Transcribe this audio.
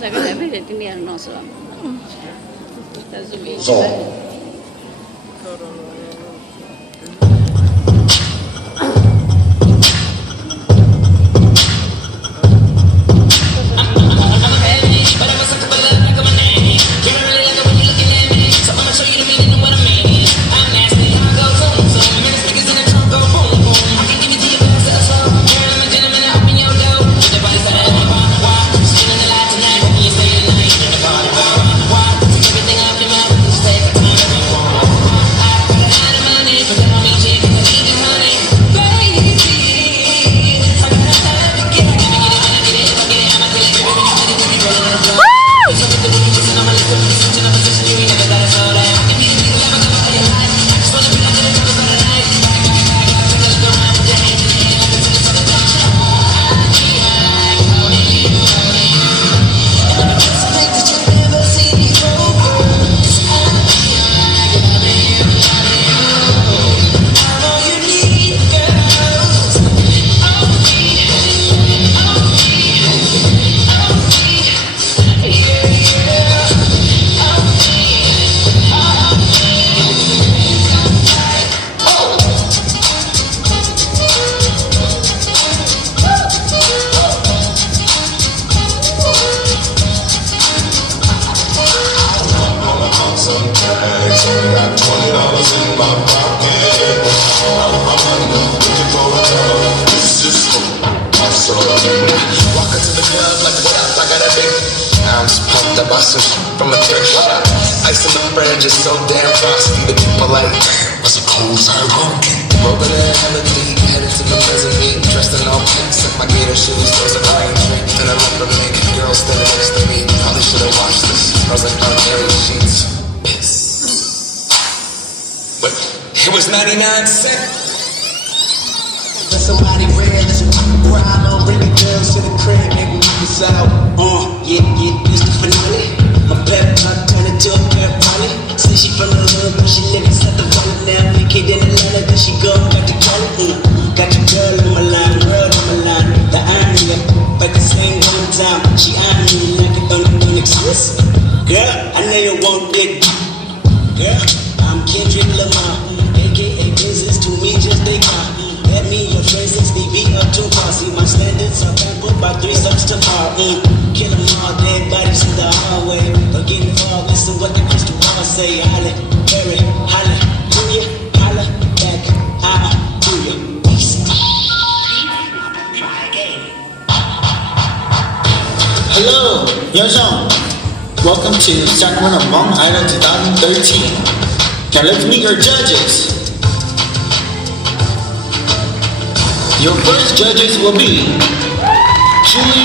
再给再配点丁点弄是吧？但是没。Only got $20 in my pocket. I'm looking for a love. This is awesome. Walk into the club like a shot, I got a big ounce pumped. I bought some from a thrift shop. Ice in the fridge is so damn frosty. The people like, what's a cold side pumpkin? Rolling in hella deep, headed to the mezzanine. Dressed in all pink, set my gator shoes. Those are green drink, and a leopard mink. Girl standing next to me, probably should've washed this. Smells like unairy sheets. But it was 99 cents. Let somebody real, listen to the crime. I'll bring the girls to the crib, make me knock this out. Yeah, it's the finale. My pep talk turn into a pep rally. Say she from the hood, but she live inside the valley now. Vacated in Atlanta, then she going back to Cali. Got your girl on my line, world on my line. The irony of at the same one time. She eyeing me like it don't exist. Girl, I know you won't get. Girl, I'm Kendrick Lamar, aka business to me just they car. Let me your friends 60 beat up to see my standards are put by 3 subs tomorrow. Kill them all, dead bodies in the hallway. Again, fall, listen what the crystal ball say. Holla, Harry, hallelujah, holla back, hallelujah. Hello, Yozong. Welcome to Sacramento, Long Island 2013. Now let's meet your judges. Your first judges will be Julie